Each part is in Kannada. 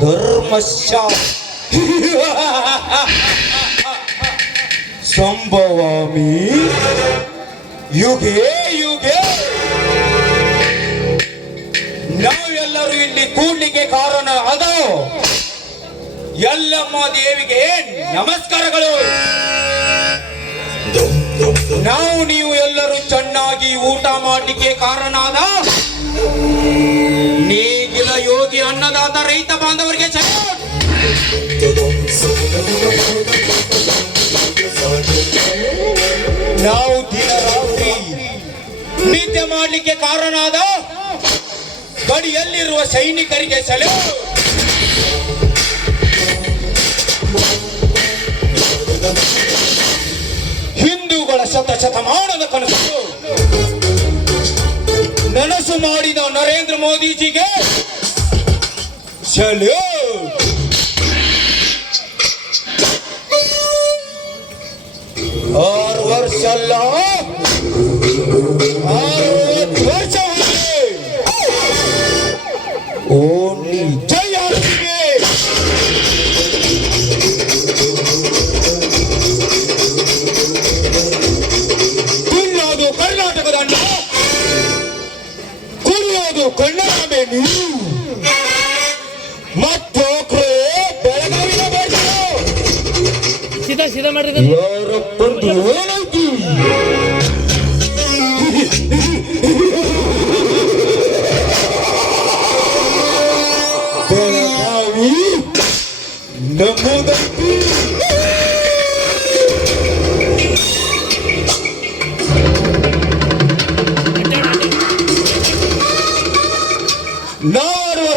ತಮಸ್ಯ ಸಂಭವಾಮಿ. ಯುಗೆ ಯುಗೆ. ನಾವೆಲ್ಲರೂ ಇಲ್ಲಿ ಕೂಡ್ಲಿಕ್ಕೆ ಕಾರಣ ಅದು. ಎಲ್ಲಮ್ಮ ದೇವಿಗೆ ನಮಸ್ಕಾರಗಳು. ನಾವು ನೀವು ಎಲ್ಲರೂ ಚೆನ್ನಾಗಿ ಊಟ ಮಾಡಲಿಕ್ಕೆ ಕಾರಣ ಆದ ಅನ್ನದಾತ ರೈತ ಬಾಂಧವರಿಗೆ. ನಾವು ದಿನ ರಾತ್ರಿ ನಿದ್ದೆ ಮಾಡಲಿಕ್ಕೆ ಕಾರಣ ಆದ ಗಡಿಯಲ್ಲಿರುವ ಸೈನಿಕರಿಗೆ ಸೆಲೆವು ಹಿಂದೂಗಳ ಶತ ಶತಮಾನದ ಕನಸು ನನಸು ಮಾಡಿದ ನರೇಂದ್ರ ಮೋದಿಜಿಗೆ çalıyor. और वर्ष ಮಾಡ್ರಿ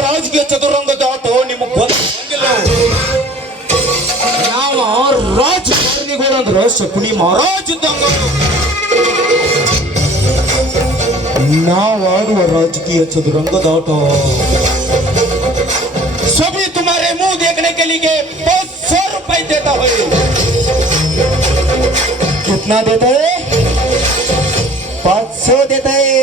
ರಾಜಕೀಯ ಚದುರಂಗದ ಆಟೋ ನಿಮ್ಮ ಗೊತ್ತಿಲ್ಲ ಯಾವ ರಾಜಕಾರಣಿಗಳು ಅಂದ್ರ ಶಕುನಿ ಮಹಾರಾಜ್ ಇದ್ದಂಗ ನಾವಾಡುವ ರಾಜಕೀಯ ಚದುರಂಗದಾಟ सभी तुम्हारे मुंह देखने के लिए पाँच सौ रुपए देता है कितना देता है पाँच सौ देता है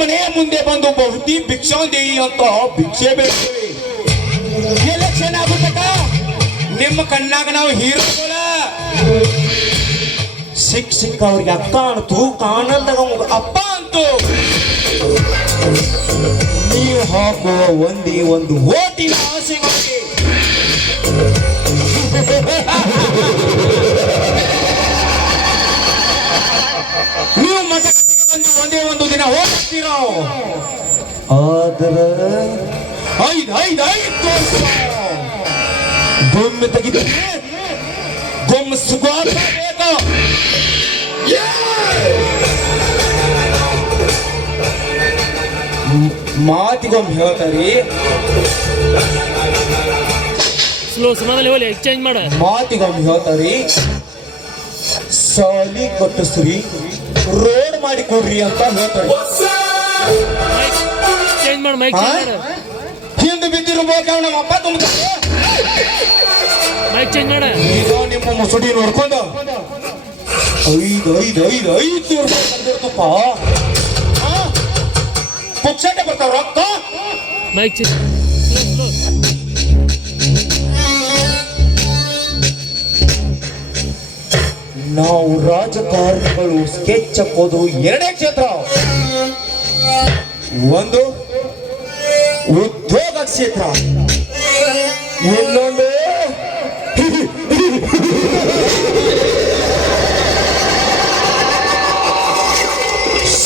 ಮನೆಯ ಮುಂದೆ ಬಂದು ಬಹುತಿ ಭಿಕ್ಷಾಂದೇಯಿ ಅಂತ ಭಿಕ್ಷೆ ಬೇಡ್ತೇವೆ. ಎಲೆಕ್ಷನ್ ಆಗುತ್ತಕ್ಕ ನಿಮ್ಮ ಕಣ್ಣಾಗ ನಾವು ಹೀರೋಗಳ ಸಿಕ್ ಸಿಕ್ಕ ಅವ್ರಿಗೆ ಅಕ್ಕ ಅಂತು, ಕಾಣಲ್ದಾಗ ಅಪ್ಪ ಅಂತು. ನೀವು ಹಾಕುವ ಒಂದಿ ಒಂದು ಓಟಿನ ಆಸೆಗಾಗಿ ನೀವು ಮತ ಬಂದು ಒಂದೇ ಒಂದು ದಿನ ಹೋಗ್ತೀರೋ ಆದ್ರ ಐದ್ ಐದ್ ಐದ್ ಗೊಮ್ಮೆ ತೆಗಿದ್ರೆ ಗೊಮ್ಮ ಸುಗಾತ ಬೇಕು. ಮಾತಿಗೊಮ್ಮೆ ಹೇಳ್ತಾರಿ ಸ್ಲೋ ಸಮಾಧಾನ ಹೋಲಿ ಎಕ್ಸ್ಚೇಂಜ್ ಮಾಡ. ಮಾತಿಗೊಮ್ಮೆ ಹೇಳ್ತಾರಿ ಸಾಲಿ ಕಟ್ಟಿಸ್ರಿ ರೋಡ್ ಮಾಡಿ ಕೊಡ್ರಿ ಅಂತ ಹೇಳ್ತಾರೆ. ಚೇಂಜ್ ಮಾಡ ಮೈಕ್ ಹಿಂದೆ ಬಿದ್ದಿರ್ಬೇಕು ನಮ್ಮ ಅಪ್ಪ ಮೈಕ್ ಚೇಂಜ್ ಮಾಡ. ಈಗ ನಿಮ್ಮ ಮುಸುಡಿ ನೋಡ್ಕೊಂಡು. ಐದು ಐದು ಐದು ಐದು ರೂಪಾಯಿ ಹಾ ಬರ್ತಾವ ರೊಕ್ಕ ಮೈಕ್ ಚೇಂಜ್ ನಾವು ರಾಜಕಾರಣಿಗಳು ಸ್ಕೆಚ್ ಹಾಕೋದು ಎರಡೇ ಕ್ಷೇತ್ರ. ಒಂದು ಉದ್ಯೋಗ ಕ್ಷೇತ್ರ. ಇನ್ನೊಂದು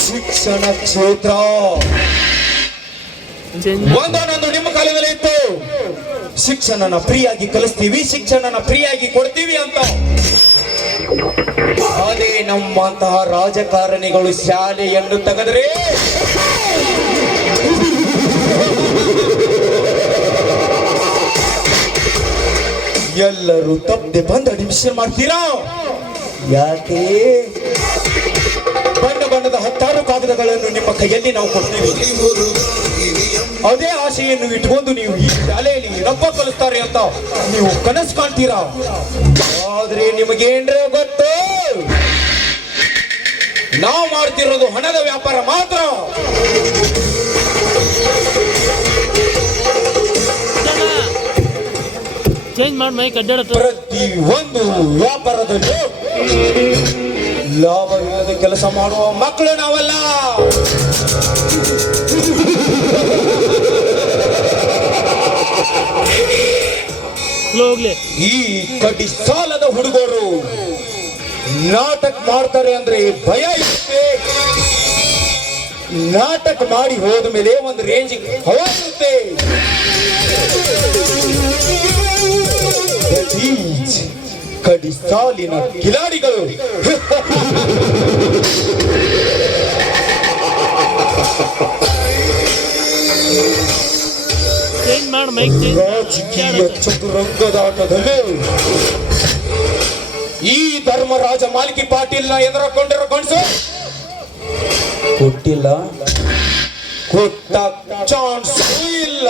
ಶಿಕ್ಷಣ ಕ್ಷೇತ್ರ. ಒಂದೊಂದೊಂದು ನಿಮ್ಮ ಕಾಲದಲ್ಲಿ ಇತ್ತು. ಶಿಕ್ಷಣನ ಫ್ರೀಯಾಗಿ ಕಲಿಸ್ತೀವಿ, ಶಿಕ್ಷಣನ ಫ್ರೀಯಾಗಿ ಕೊಡ್ತೀವಿ ಅಂತ. ಅದೇ ನಮ್ಮಂತಹ ರಾಜಕಾರಣಿಗಳು ಶಾಲೆಯನ್ನು ತೆಗೆದ್ರೆ ಎಲ್ಲರೂ ತಪ್ಪದೆ ಬಂದ ನಿಮಿಷ ಮಾಡ್ತೀರಾ? ಯಾಕೆ? ಬಣ್ಣ ಬಣ್ಣದ ಹತ್ತಾರು ಕಾಗದಗಳನ್ನು ನಿಮ್ಮ ಕೈಯಲ್ಲಿ ನಾವು ಕೊಡ್ತೀವಿ. ಅದೇ ಆಶೆಯನ್ನು ಇಟ್ಕೊಂಡು ನೀವು ಈ ಶಾಲೆಯಲ್ಲಿ ರೊಕ್ಕ ಕಲಿಸ್ತಾರೆ ಅಂತ ನೀವು ಕನಸು ಕಾಣ್ತೀರಾ? ಆದ್ರೆ ನಿಮಗೇನ್ರ ಗೊತ್ತು? ನಾವು ಮಾಡ್ತಿರೋದು ಹಣದ ವ್ಯಾಪಾರ ಮಾತ್ರ. ಚೇಂಜ್ ಮಾಡಿ ಅಡ್ಡಾಡತ್ತ ಪ್ರತಿ ಒಂದು ವ್ಯಾಪಾರದಲ್ಲಿ ಲಾಭವಿಲ್ಲದೆ ಕೆಲಸ ಮಾಡುವ ಮಕ್ಕಳು ನಾವಲ್ಲ ಸ್ಲೋ ಹೋಗ್ಲಿ ಈ ಕಡ್ಡಿ ಸಾಲದ ಹುಡುಗರು ನಾಟಕ ಮಾಡ್ತಾರೆ ಅಂದ್ರೆ ಭಯ ಇರುತ್ತೆ. ನಾಟಕ ಮಾಡಿ ಹೋದ ಮೇಲೆ ಒಂದು ರೇಂಜ್ ಹೋಗುತ್ತೆ ಕಡಿ ಸಾಲಿನ ಕಿಲಾಡಿಗಳು. ರಾಜಕೀಯ ಚತುರಂಗದಾಟದಲ್ಲಿ ಈ ಧರ್ಮರಾಜ ಮಾಲಿಕಿ ಪಾಟೀಲ್ನ ಎದುರಕೊಂಡಿರೋ ಕಣ್ಸು ಕೊಟ್ಟಿಲ್ಲ. ಕೊಟ್ಟ ಚಾನ್ಸ್ ಇಲ್ಲ.